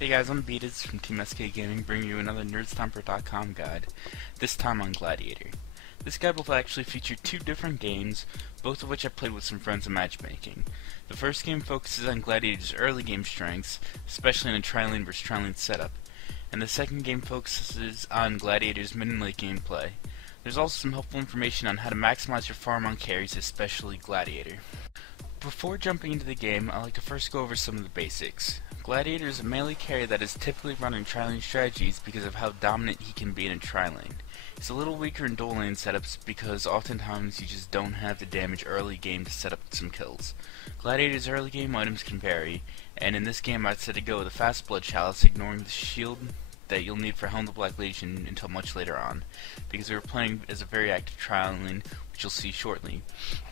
Hey guys, I'm Bdiz from Team SK Gaming, bringing you another Nerdstomper.com guide, this time on Gladiator. This guide will actually feature two different games, both of which I played with some friends in matchmaking. The first game focuses on Gladiator's early game strengths, especially in a tri-lane vs tri-lane setup, and the second game focuses on Gladiator's mid and late gameplay. There's also some helpful information on how to maximize your farm on carries, especially Gladiator. Before jumping into the game, I'd like to first go over some of the basics. Gladiator is a melee carry that is typically run in tri-lane strategies because of how dominant he can be in a tri-lane. He's a little weaker in dual lane setups because oftentimes you just don't have the damage early game to set up some kills. Gladiator's early game items can vary, and in this game I'd say to go with a fast blood chalice, ignoring the shield that you'll need for HoN the Black Legion until much later on, because we were playing as a very active tri-lane, which you'll see shortly.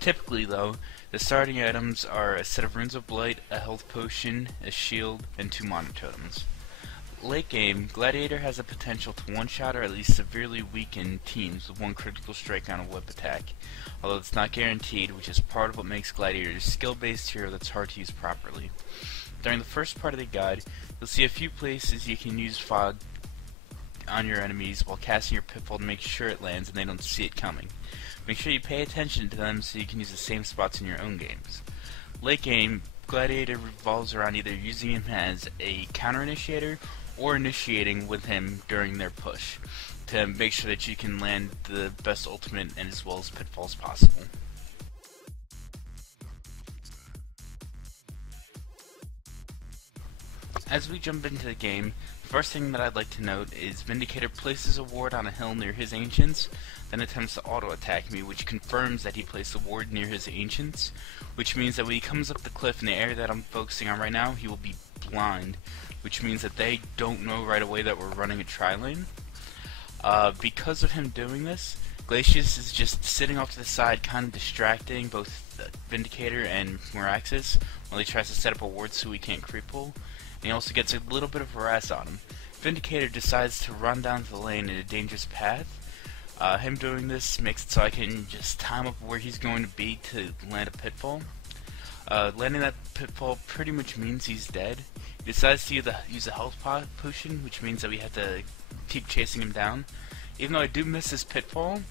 Typically though, the starting items are a set of Runes of Blight, a health potion, a shield, and 2 mana totems. Late game, Gladiator has the potential to one-shot or at least severely weaken teams with 1 critical strike on a whip attack, although it's not guaranteed, which is part of what makes Gladiator a skill-based hero that's hard to use properly. During the first part of the guide, you'll see a few places you can use fog on your enemies while casting your pitfall to make sure it lands and they don't see it coming. Make sure you pay attention to them so you can use the same spots in your own games. Late game, Gladiator revolves around either using him as a counter initiator or initiating with him during their push to make sure that you can land the best ultimate and as well as pitfalls possible. As we jump into the game, the first thing that I'd like to note is Vindicator places a ward on a hill near his ancients, then attempts to auto-attack me, which confirms that he placed a ward near his ancients, which means that when he comes up the cliff in the area that I'm focusing on right now, he will be blind, which means that they don't know right away that we're running a tri-lane. Because of him doing this, Glacius is just sitting off to the side, kind of distracting both Vindicator and Meraxis while he tries to set up a ward so he can't creep pull. And he also gets a little bit of harass on him. Vindicator decides to run down the lane in a dangerous path. Him doing this makes it so I can just time up where he's going to be to land a pitfall. Landing that pitfall pretty much means he's dead. He decides to use a health potion, which means that we have to keep chasing him down. Even though I do miss his pitfall,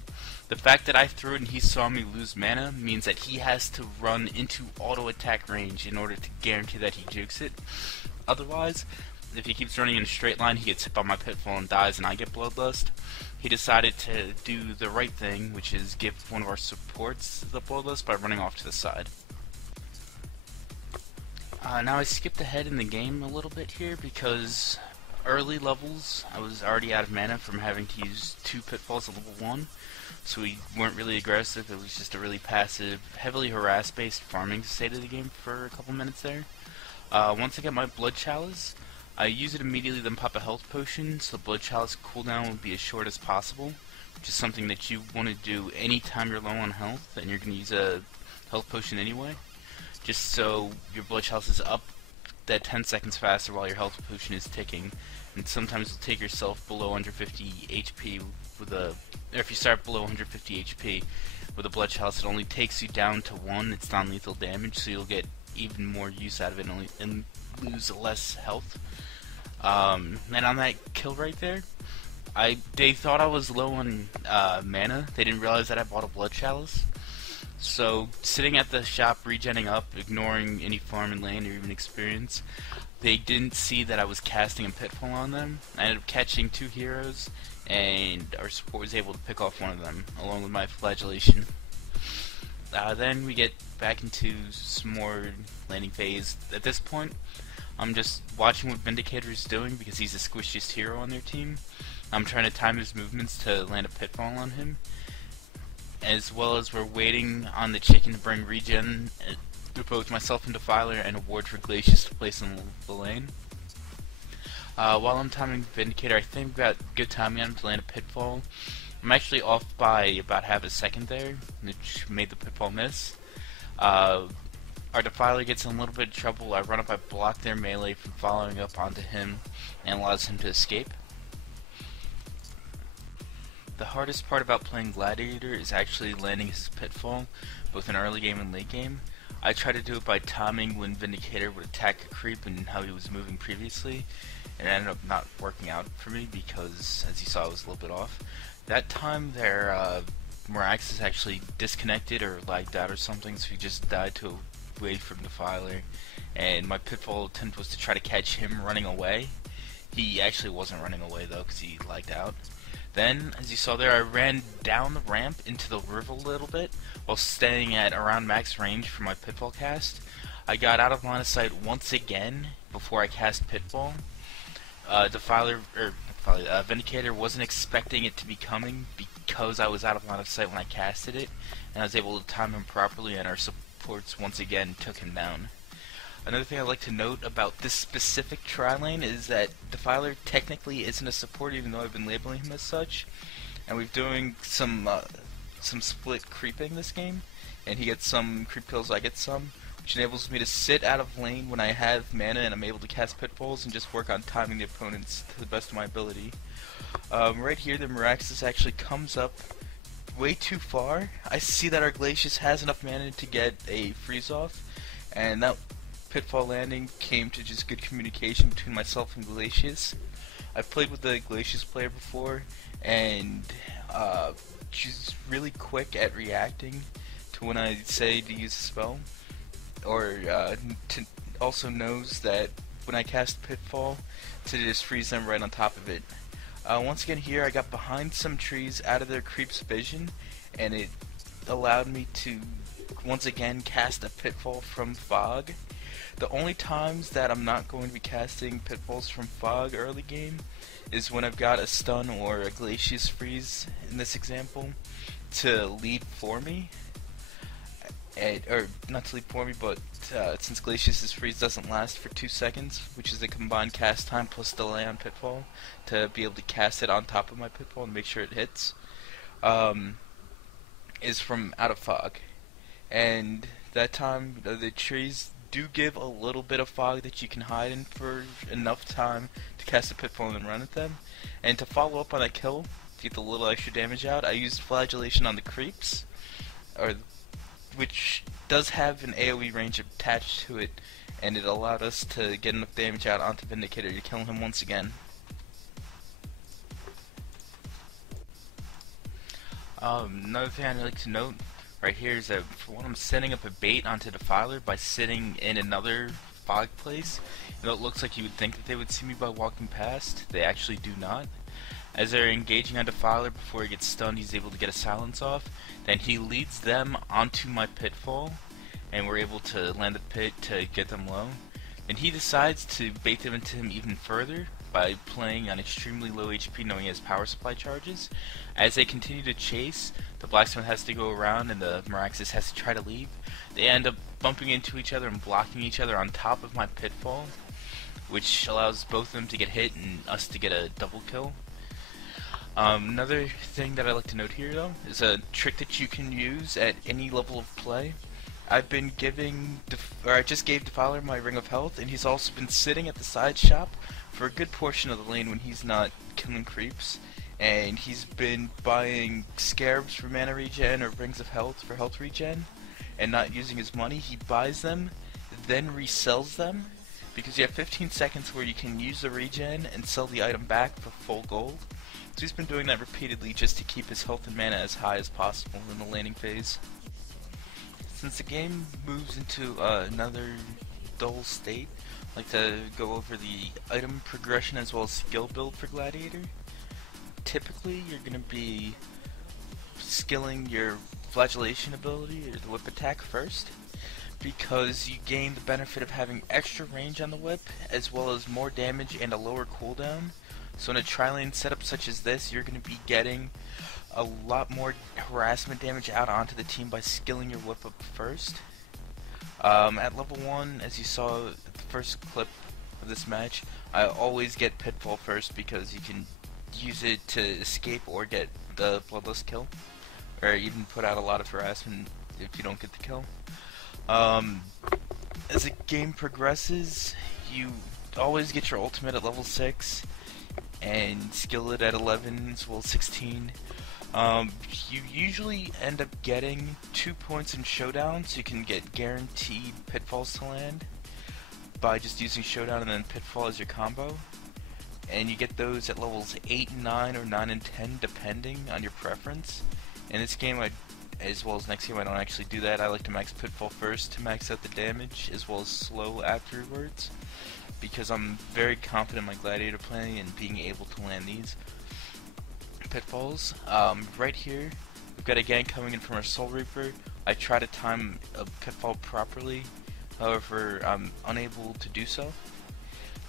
the fact that I threw it and he saw me lose mana means that he has to run into auto attack range in order to guarantee that he jukes it. Otherwise, if he keeps running in a straight line, he gets hit by my pitfall and dies and I get bloodlust. He decided to do the right thing, which is give one of our supports the bloodlust by running off to the side. Now I skipped ahead in the game a little bit here because early levels I was already out of mana from having to use 2 pitfalls at level 1, so we weren't really aggressive. It was just a really passive, heavily harass-based farming state of the game for a couple minutes there. Once I get my blood chalice, I use it immediately, then pop a health potion, so the blood chalice cooldown will be as short as possible, which is something that you want to do anytime you're low on health and you're going to use a health potion anyway, just so your blood chalice is up that 10 seconds faster while your health potion is ticking. And sometimes you'll take yourself below 150 HP with a, or if you start below 150 HP with a blood chalice, it only takes you down to 1. It's non-lethal damage, so you'll get even more use out of it and lose less health. And on that kill right there, they thought I was low on mana. They didn't realize that I bought a blood chalice. So sitting at the shop regenning up, ignoring any farm and lane or even experience, they didn't see that I was casting a pitfall on them. I ended up catching 2 heroes, and our support was able to pick off one of them along with my flagellation. Then we get back into some more laning phase. At this point, I'm just watching what Vindicator is doing because he's the squishiest hero on their team. I'm trying to time his movements to land a pitfall on him, as well as we're waiting on the chicken to bring regen to both myself and Defiler and a ward for Glacius to place in the lane. While I'm timing Vindicator, I think we've got good timing on him to land a pitfall. I'm actually off by about half a second there, which made the pitfall miss. Our Defiler gets in a little bit of trouble. I run up, I block their melee from following up onto him and allows him to escape. The hardest part about playing Gladiator is actually landing his pitfall, both in early game and late game. I tried to do it by timing when Vindicator would attack a creep and how he was moving previously, and it ended up not working out for me because, as you saw, I was a little bit off. That time their Miraxis actually disconnected or lagged out or something, so he just died to a wave from Defiler, and my pitfall attempt was to try to catch him running away. He actually wasn't running away though because he lagged out. Then, as you saw there, I ran down the ramp into the river a little bit while staying at around max range for my pitfall cast. I got out of line of sight once again before I cast pitfall. Vindicator wasn't expecting it to be coming because I was out of line of sight when I casted it, and I was able to time him properly, and our supports once again took him down. Another thing I'd like to note about this specific tri-lane is that Defiler technically isn't a support, even though I've been labeling him as such. And we're doing some split creeping this game, and he gets some creep kills, I get some, which enables me to sit out of lane when I have mana and I'm able to cast pitfalls and just work on timing the opponents to the best of my ability. Right here, the Miraxis actually comes up way too far. I see that our Glacius has enough mana to get a freeze off, and that pitfall landing came to just good communication between myself and Glacius. I've played with the Glacius player before, and she's really quick at reacting to when I say to use a spell, or also knows that when I cast pitfall to just freeze them right on top of it. Once again here I got behind some trees out of their creep's vision, and it allowed me to once again cast a pitfall from fog. The only times that I'm not going to be casting pitfalls from fog early game is when I've got a stun or a Glacius freeze in this example to lead for me. Or not to lead for me, but since Glacius' freeze doesn't last for 2 seconds, which is a combined cast time plus delay on pitfall, to be able to cast it on top of my pitfall and make sure it hits, is from out of fog. And that time the trees do give a little bit of fog that you can hide in for enough time to cast a pitfall and then run at them. And to follow up on that kill, to get the little extra damage out, I used flagellation on the creeps, which does have an AoE range attached to it, and it allowed us to get enough damage out onto Vindicator to kill him once again. Another thing I'd like to note right here is that for one, I'm setting up a bait onto Defiler by sitting in another fog place. You know, it looks like you would think that they would see me by walking past. They actually do not. As they're engaging on Defiler before he gets stunned, he's able to get a silence off. Then he leads them onto my pitfall, and we're able to land the pit to get them low. Then he decides to bait them into him even further by playing on extremely low HP, knowing he has power supply charges. As they continue to chase, the Blacksmith has to go around and the Miraxis has to try to leave. They end up bumping into each other and blocking each other on top of my pitfall, which allows both of them to get hit and us to get a double kill. Another thing that I like to note here, though, is a trick that you can use at any level of play. I've been I just gave Defiler my Ring of Health, and he's also been sitting at the side shop for a good portion of the lane when he's not killing creeps. And he's been buying scarabs for mana regen or Rings of Health for health regen, and not using his money. He buys them, then resells them, because you have 15 seconds where you can use the regen and sell the item back for full gold. So he's been doing that repeatedly just to keep his health and mana as high as possible in the laning phase. Since the game moves into another dull state, I'd like to go over the item progression as well as skill build for Gladiator. Typically, you're going to be skilling your flagellation ability, or the whip attack, first, because you gain the benefit of having extra range on the whip, as well as more damage and a lower cooldown. So in a tri-lane setup such as this, you're going to be getting a lot more harassment damage out onto the team by skilling your whip up first. At level 1, as you saw at the first clip of this match, I always get Pitfall first because you can use it to escape or get the bloodless kill, or even put out a lot of harassment if you don't get the kill. As the game progresses, you always get your ultimate at level 6 and skill it at 11 as well as 16. You usually end up getting 2 points in Showdown, so you can get guaranteed pitfalls to land by just using Showdown and then Pitfall as your combo. And you get those at levels 8 and 9 or 9 and 10 depending on your preference. In this game, as well as next game, I don't actually do that. I like to max Pitfall first to max out the damage, as well as slow afterwards, because I'm very confident in my Gladiator play and being able to land these pitfalls. Right here, we've got a gang coming in from our Soul Reaper. I try to time a pitfall properly, however, I'm unable to do so.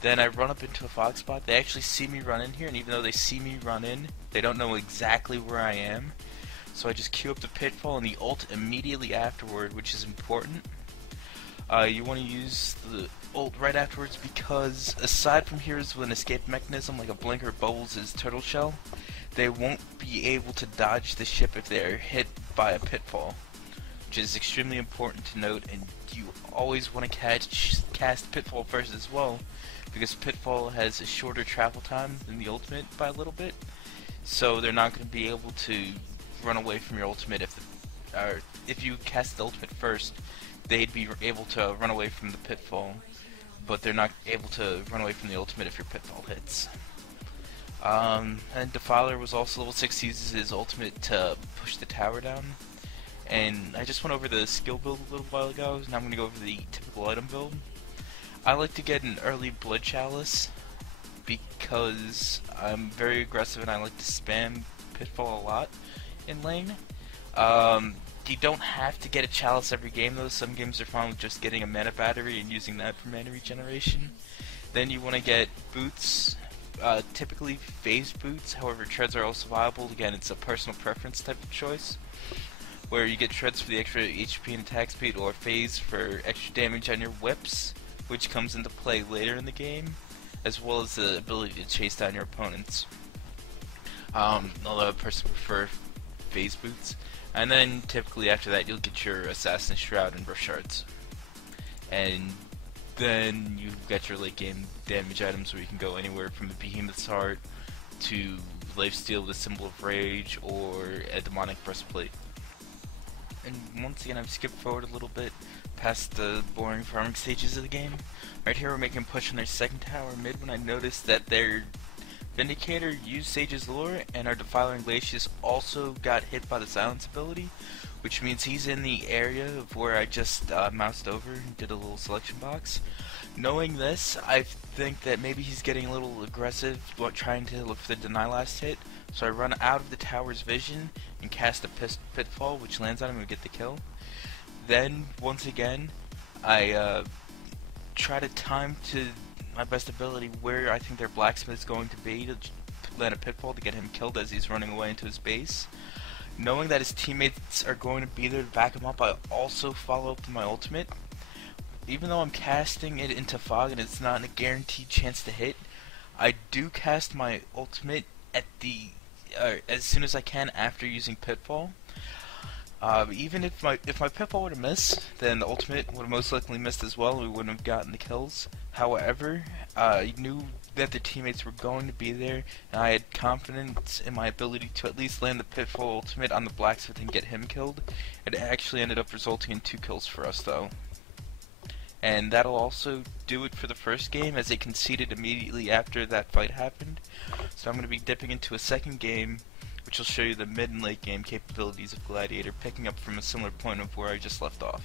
Then I run up into a fog spot. They actually see me run in here, and even though they see me run in, they don't know exactly where I am. So I just queue up the pitfall and the ult immediately afterward, which is important. You want to use the ult right afterwards because aside from heroes with an escape mechanism like a Blinker or Bubbles' Turtle Shell, they won't be able to dodge the ship if they're hit by a pitfall, which is extremely important to note, and you always want to cast pitfall first as well, because pitfall has a shorter travel time than the ultimate by a little bit, so they're not going to be able to run away from your ultimate if you cast the ultimate first. They'd be able to run away from the pitfall, but they're not able to run away from the ultimate if your pitfall hits. And Defiler was also level 6, uses his ultimate to push the tower down. And I just went over the skill build a little while ago, now I'm going to go over the typical item build. I like to get an early Blood Chalice because I'm very aggressive and I like to spam Pitfall a lot in lane. You don't have to get a Chalice every game though. Some games are fine with just getting a mana battery and using that for mana regeneration. Then you want to get boots, typically phase boots, however treads are also viable. Again, it's a personal preference type of choice, where you get treads for the extra HP and attack speed, or phase for extra damage on your whips, which comes into play later in the game, as well as the ability to chase down your opponents. Although I personally prefer phase boots. And then typically after that you'll get your Assassin's Shroud and Brush Shards. And then you've got your late game damage items where you can go anywhere from the Behemoth's Heart to Lifesteal with a Symbol of Rage or a Demonic Breastplate. And once again I've skipped forward a little bit past the boring farming stages of the game. Right here we're making a push on their second tower mid when I noticed that their Vindicator used Sage's Lure, and our Defiler and Glacius also got hit by the Silence ability, which means he's in the area of where I just moused over and did a little selection box. Knowing this, I think that maybe he's getting a little aggressive trying to look for the deny last hit, so I run out of the tower's vision and cast a Pitfall, which lands on him and we get the kill. Then, once again, I try to time to my best ability where I think their blacksmith is going to be to land a pitfall to get him killed as he's running away into his base. Knowing that his teammates are going to be there to back him up, I also follow up with my ultimate. Even though I'm casting it into fog and it's not a guaranteed chance to hit, I do cast my ultimate at as soon as I can after using pitfall. Even if my pitfall were to miss, then the ultimate would have most likely missed as well, and we wouldn't have gotten the kills. However, I knew that the teammates were going to be there, and I had confidence in my ability to at least land the pitfall ultimate on the blacksmith and get him killed. It actually ended up resulting in 2 kills for us though. And that'll also do it for the first game, as they conceded immediately after that fight happened. So I'm going to be dipping into a second game, which will show you the mid and late game capabilities of Gladiator, picking up from a similar point of where I just left off.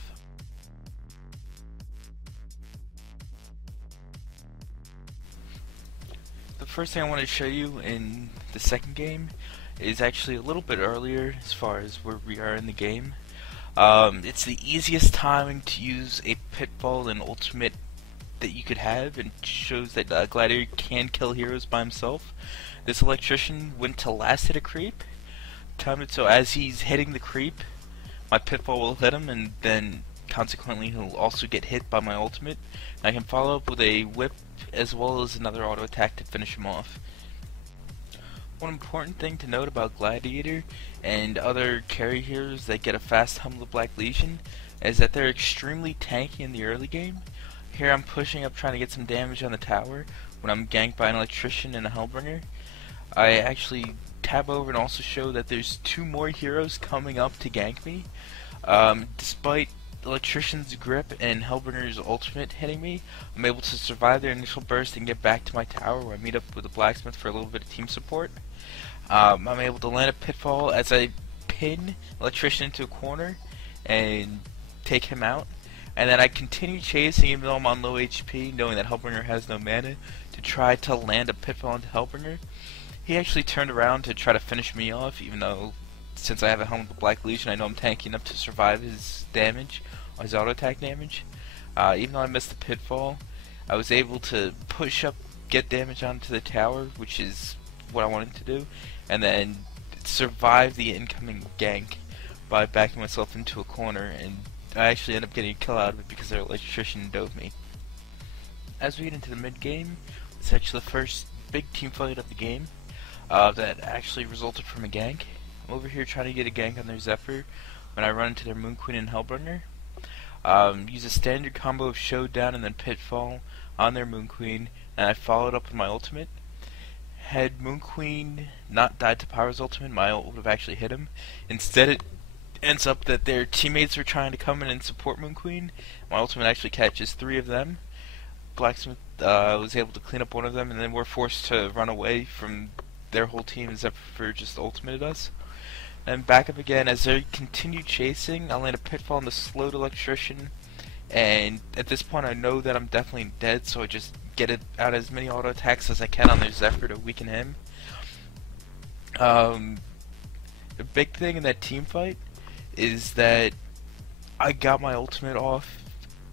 The first thing I want to show you in the second game is actually a little bit earlier as far as where we are in the game. It's the easiest timing to use a pitfall and ultimate that you could have, and shows that Gladiator can kill heroes by himself. This electrician went to last hit a creep, timed it so as he's hitting the creep, my pitfall will hit him, and then consequently he'll also get hit by my ultimate. And I can follow up with a whip as well as another auto attack to finish him off. One important thing to note about Gladiator and other carry heroes that get a fast hum of the Black Legion is that they're extremely tanky in the early game. Here I'm pushing up trying to get some damage on the tower when I'm ganked by an electrician and a Hellbringer. I actually tab over and also show that there's 2 more heroes coming up to gank me. Despite Electrician's grip and Hellbringer's ultimate hitting me, I'm able to survive their initial burst and get back to my tower where I meet up with the blacksmith for a little bit of team support. I'm able to land a pitfall as I pin Electrician into a corner and take him out. And then I continue chasing even though I'm on low HP, knowing that Hellbringer has no mana, to try to land a pitfall into Hellbringer. He actually turned around to try to finish me off, even though since I have a Helm of the Black Legion, I know I'm tanky enough to survive his damage, his auto attack damage. Even though I missed the pitfall, I was able to push up, get damage onto the tower, which is what I wanted to do, and then survive the incoming gank by backing myself into a corner, and I actually end up getting a kill out of it because their Electrician dove me. As we get into the mid game, it's actually the first big team fight of the game that actually resulted from a gank. I'm over here trying to get a gank on their Zephyr when I run into their Moon Queen and Hellbringer. Use a standard combo of Showdown and then Pitfall on their Moon Queen, and I followed up with my ultimate. Had Moon Queen not died to Pyro's ultimate, my ult would have actually hit him. Instead, it ends up that their teammates were trying to come in and support Moon Queen. My ultimate actually catches 3 of them. Blacksmith was able to clean up 1 of them, and then we're forced to run away from their whole team except for just ultimated us. And back up again. As they continue chasing, I'll land a pitfall on the slowed Electrician, and at this point I know that I'm definitely dead, so I just get it out as many auto attacks as I can on their Zephyr to weaken him. The big thing in that team fight is that I got my ultimate off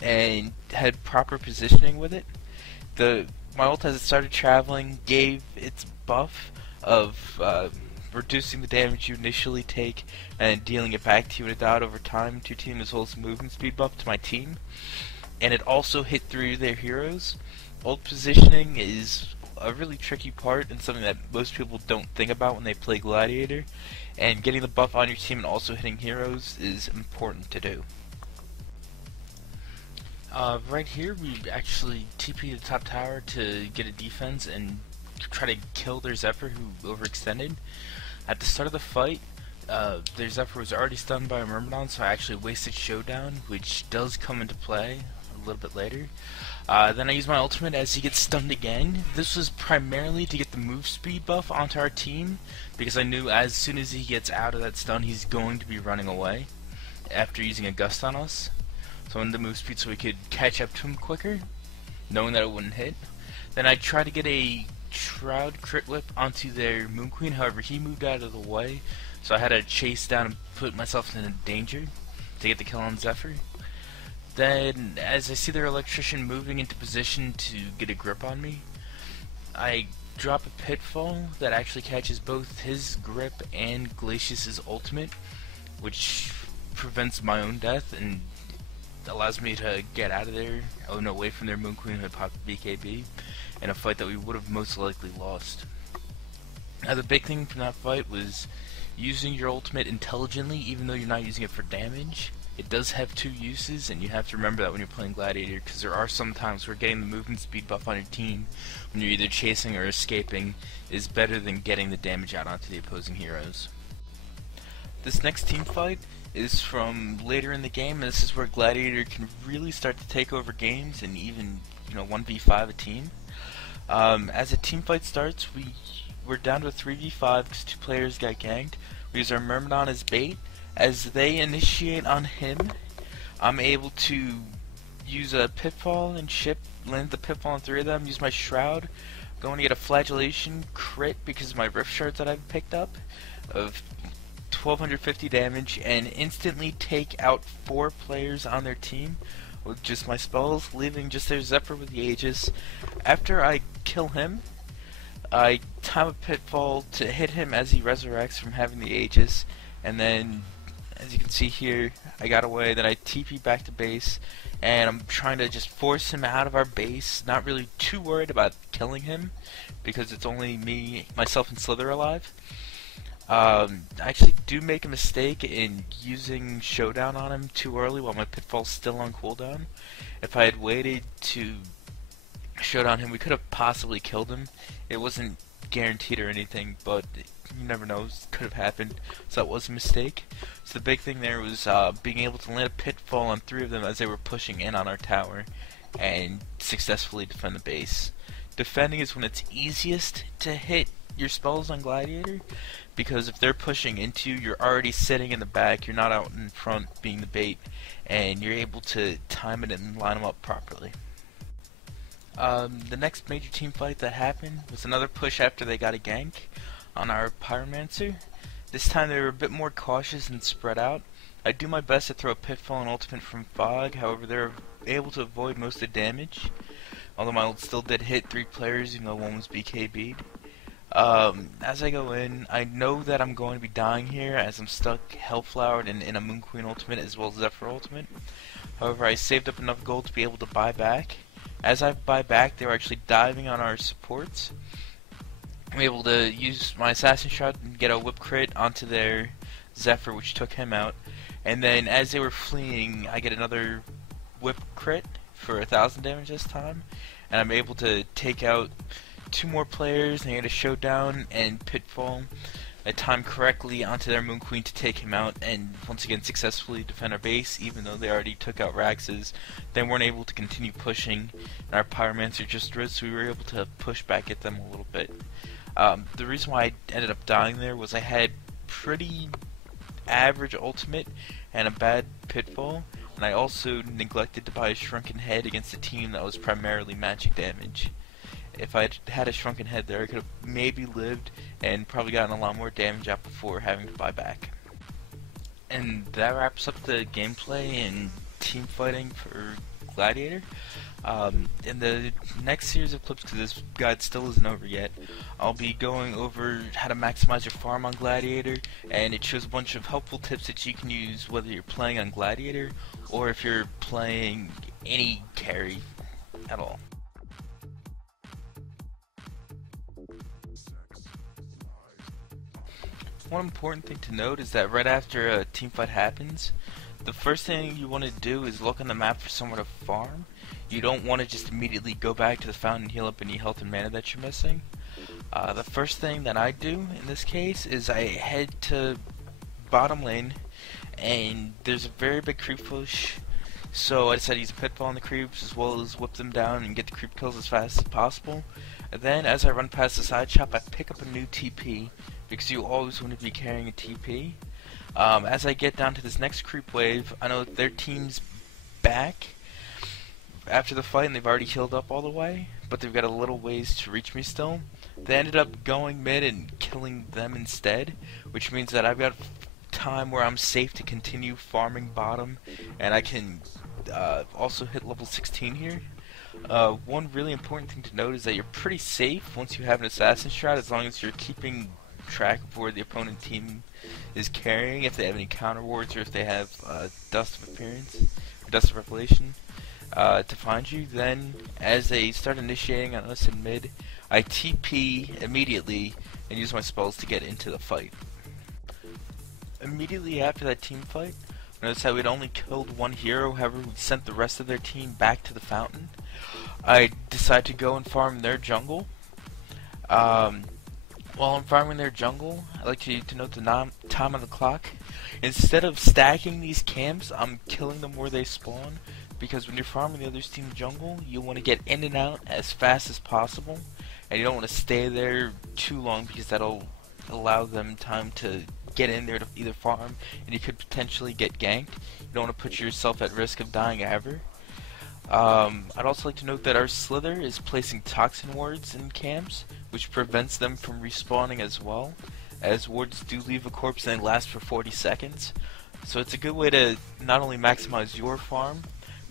and had proper positioning with it. My ult, as it started traveling, gave its buff of reducing the damage you initially take and dealing it back to you in a dot over time to your team, as well as movement speed buff to my team. And it also hit 3 of their heroes. Ult positioning is a really tricky part and something that most people don't think about when they play Gladiator. And getting the buff on your team and also hitting heroes is important to do. Right here we actually TP the top tower to get a defense and try to kill their Zephyr who overextended. At the start of the fight, their Zephyr was already stunned by a Myrmidon, so I actually wasted Showdown, which does come into play a little bit later. Then I used my ultimate as he gets stunned again. This was primarily to get the move speed buff onto our team, because I knew as soon as he gets out of that stun, he's going to be running away after using a gust on us. So I wanted the move speed so we could catch up to him quicker, knowing that it wouldn't hit. Then I tried to get a Shroud crit whip onto their Moon Queen, however he moved out of the way, so I had to chase down and put myself in danger to get the kill on Zephyr. Then, as I see their Electrician moving into position to get a grip on me, I drop a pitfall that actually catches both his grip and Glacius's ultimate, which prevents my own death and allows me to get out of there, away from their Moon Queen who had popped BKB, in a fight that we would have most likely lost. Now the big thing from that fight was using your ultimate intelligently, even though you're not using it for damage. It does have 2 uses, and you have to remember that when you're playing Gladiator, because there are some times where getting the movement speed buff on your team when you're either chasing or escaping is better than getting the damage out onto the opposing heroes. This next team fight is from later in the game, and this is where Gladiator can really start to take over games and even 1v5 a team. As a team fight starts, we're down to a 3v5 because 2 players got ganked. We use our Myrmidon as bait. As they initiate on him, I'm able to use a pitfall and land the pitfall on 3 of them, use my Shroud, going to get a Flagellation crit because of my Rift Shards that I've picked up of 1250 damage, and instantly take out 4 players on their team with just my spells, leaving just their Zephyr with the Aegis. After I kill him, I time a pitfall to hit him as he resurrects from having the Aegis, and then, as you can see here, I got away. Then I TP back to base, and I'm trying to just force him out of our base, not really too worried about killing him, because it's only me, myself, and Slither alive. I actually do make a mistake in using Showdown on him too early while my pitfall's still on cooldown. If I had waited to Showdown him, we could have possibly killed him. It wasn't guaranteed or anything, but you never know, it could have happened, so that was a mistake. So the big thing there was being able to land a pitfall on 3 of them as they were pushing in on our tower, and successfully defend the base. Defending is when it's easiest to hit your spells on Gladiator, because if they're pushing into you, you're already sitting in the back, you're not out in front being the bait, and you're able to time it and line them up properly. The next major team fight that happened was another push after they got a gank on our Pyromancer. This time they were a bit more cautious and spread out. I do my best to throw a pitfall and ultimate from Fog, however they're able to avoid most of the damage, although my ult still did hit 3 players even though one was BKB'd. As I go in, I know that I'm going to be dying here as I'm stuck Hellflowered and in a Moon Queen ultimate as well as Zephyr ultimate. However, I saved up enough gold to be able to buy back. As I buy back, they were actually diving on our supports. I'm able to use my Assassin Shot and get a whip crit onto their Zephyr, which took him out. And then as they were fleeing, I get another whip crit for 1,000 damage this time. And I'm able to take out 2 more players, and I get a showdown and pitfall. I timed correctly onto their Moon Queen to take him out, and once again successfully defend our base, even though they already took out Rax's. They weren't able to continue pushing, and our Pyromancer just rose, so we were able to push back at them a little bit. The reason why I ended up dying there was I had pretty average ultimate and a bad pitfall, and I also neglected to buy a Shrunken Head against a team that was primarily magic damage. If I had a Shrunken Head there, I could have maybe lived and probably gotten a lot more damage out before having to buy back. And that wraps up the gameplay and team fighting for Gladiator. In the next series of clips, because this guide still isn't over yet, I'll be going over how to maximize your farm on Gladiator, and it shows a bunch of helpful tips that you can use whether you're playing on Gladiator or if you're playing any carry at all. One important thing to note is that right after a team fight happens, the first thing you want to do is look on the map for somewhere to farm. You don't want to just immediately go back to the fountain and heal up any health and mana that you're missing. The first thing that I do in this case is I head to bottom lane, and there's a very big creep push, so I decided to use a pitfall on the creeps as well as whip them down and get the creep kills as fast as possible. And then as I run past the side shop, I pick up a new TP, because you always want to be carrying a TP. As I get down to this next creep wave, I know that their team's back after the fight and they've already healed up all the way, but they've got a little ways to reach me still. They ended up going mid and killing them instead, which means that I've got time where I'm safe to continue farming bottom, and I can also hit level 16 here. One really important thing to note is that you're pretty safe once you have an Assassin Shroud, as long as you're keeping track of where the opponent team is carrying, if they have any counter wards or if they have Dust of Appearance or Dust of Revelation to find you. Then as they start initiating on us in mid, I TP immediately and use my spells to get into the fight. Immediately after that team fight, notice how we'd only killed 1 hero, however we sent the rest of their team back to the fountain. I decided to go and farm their jungle. While I'm farming their jungle, I like to note the time on the clock. Instead of stacking these camps, I'm killing them where they spawn, because when you're farming the other team's jungle, you want to get in and out as fast as possible, and you don't want to stay there too long because that'll allow them time to get in there to either farm, and you could potentially get ganked. You don't want to put yourself at risk of dying ever. I'd also like to note that our Slither is placing toxin wards in camps, which prevents them from respawning as well, as wards do leave a corpse and they last for 40 seconds. So it's a good way to not only maximize your farm,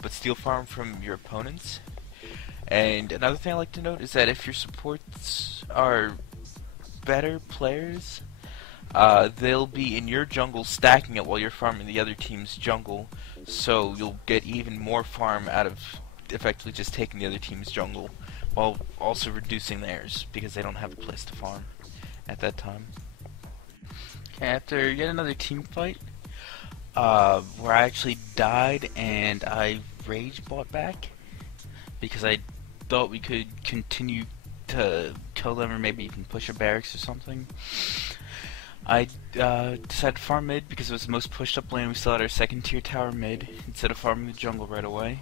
but steal farm from your opponents. And another thing I like to note is that if your supports are better players, they'll be in your jungle stacking it while you're farming the other team's jungle, so you'll get even more farm out of effectively just taking the other team's jungle, while also reducing theirs, because they don't have a place to farm at that time. Okay, after yet another team fight, where I actually died and I rage bought back, because I thought we could continue to kill them or maybe even push a barracks or something. I decided to farm mid because it was the most pushed up lane. We still had our second tier tower mid instead of farming the jungle right away.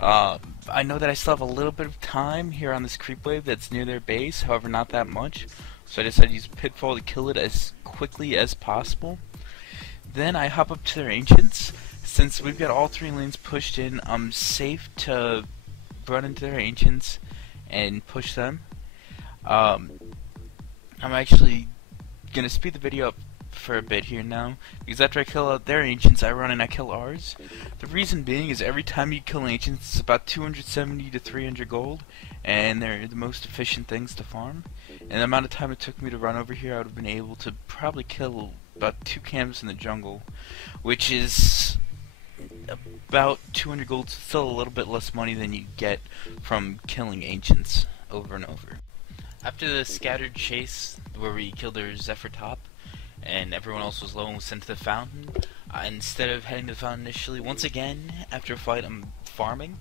I know that I still have a little bit of time here on this creep wave that's near their base, however not that much. So I decided to use Pitfall to kill it as quickly as possible. Then I hop up to their ancients. Since we've got all three lanes pushed in, I'm safe to run into their ancients and push them. I'm actually gonna speed the video up for a bit here now, because after I kill out their ancients, I run and I kill ours. The reason being is every time you kill ancients, it's about 270 to 300 gold, and they're the most efficient things to farm. And the amount of time it took me to run over here, I would have been able to probably kill about 2 camps in the jungle, which is about 200 gold, still a little bit less money than you get from killing ancients over and over. After the scattered chase, where we killed their Zephyr top, and everyone else was low and was sent to the fountain, instead of heading to the fountain initially, once again, after a fight, I'm farming.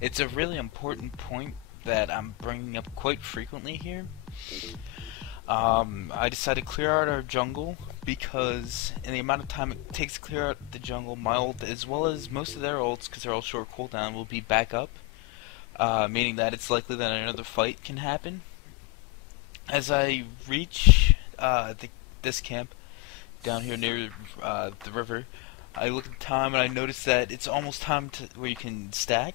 It's a really important point that I'm bringing up quite frequently here. I decided to clear out our jungle because in the amount of time it takes to clear out the jungle, my ult, as well as most of their ults, because they're all short cooldown, will be back up, meaning that it's likely that another fight can happen. As I reach this camp down here near the river, I look at the time and I notice that it's almost time where you can stack.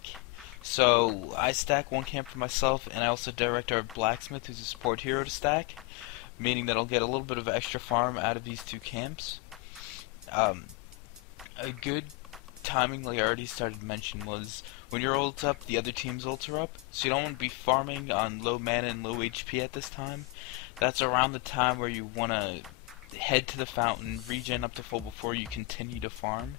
So I stack one camp for myself, and I also direct our blacksmith, who's a support hero, to stack, meaning that I'll get a little bit of extra farm out of these 2 camps. A good timing, like I already started to mention, was when your ult's up, the other team's ults are up, so you don't want to be farming on low mana and low HP at this time. That's around the time where you want to head to the fountain, regen up to full before you continue to farm,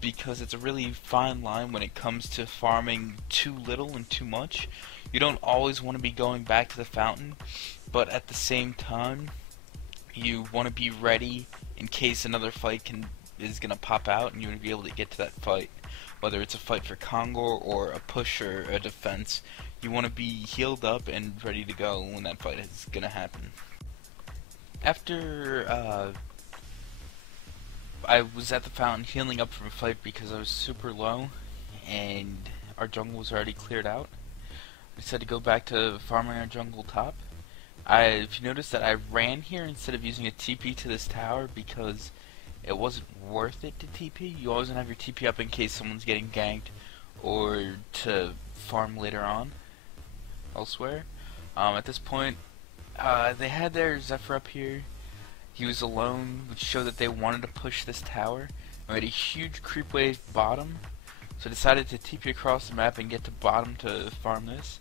because it's a really fine line when it comes to farming too little and too much. You don't always want to be going back to the fountain, but at the same time, you want to be ready in case another fight is going to pop out, and you want to be able to get to that fight. Whether it's a fight for Kongor or a push or a defense, you want to be healed up and ready to go when that fight is going to happen. After I was at the fountain healing up from a fight because I was super low and our jungle was already cleared out, I decided to go back to farming our jungle top. If you notice that I ran here instead of using a TP to this tower because it wasn't worth it to TP. You always want to have your TP up in case someone's getting ganked or to farm later on elsewhere. At this point, they had their Zephyr up here. He was alone, which showed that they wanted to push this tower. We had a huge creep wave bottom, so I decided to TP across the map and get to bottom to farm this.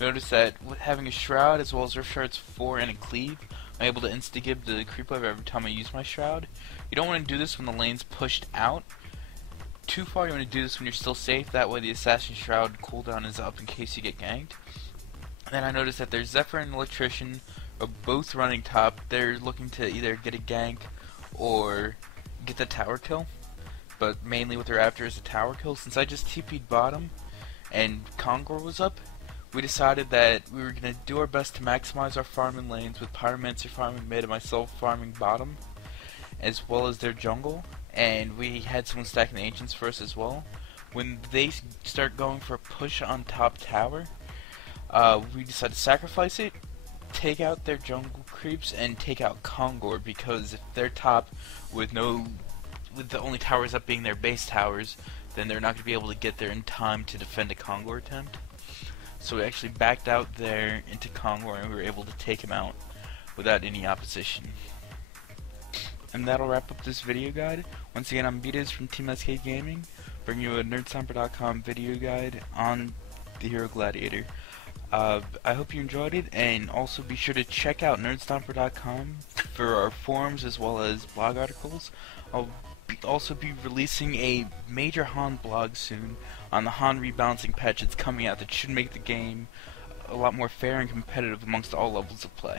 Notice that with having a Shroud as well as Rift Shards 4 and a Cleave, I'm able to insta-gib the creep wave every time I use my Shroud. You don't want to do this when the lane's pushed out too far. You want to do this when you're still safe. That way the Assassin Shroud cooldown is up in case you get ganked. And then I noticed that there's Zephyr and Electrician are both running top. They're looking to either get a gank or get the tower kill. But mainly what they're after is a tower kill. Since I just TP'd bottom and Kongor was up, we decided that we were going to do our best to maximize our farming lanes with Pyromancer farming mid and myself farming bottom, as well as their jungle. And we had someone stacking the ancients for us as well. When they start going for a push on top tower, we decided to sacrifice it, take out their jungle creeps, and take out Kongor, because if they're top with the only towers up being their base towers, then they're not going to be able to get there in time to defend a Kongor attempt. So we actually backed out there into Kongor and we were able to take him out without any opposition. And that'll wrap up this video guide. Once again, I'm Bdiz from Team SK Gaming, bringing you a Nerdstomper.com video guide on the hero Gladiator. I hope you enjoyed it, and also be sure to check out Nerdstomper.com for our forums as well as blog articles. I'll also be releasing a major HoN blog soon on the HoN rebalancing patch that's coming out that should make the game a lot more fair and competitive amongst all levels of play.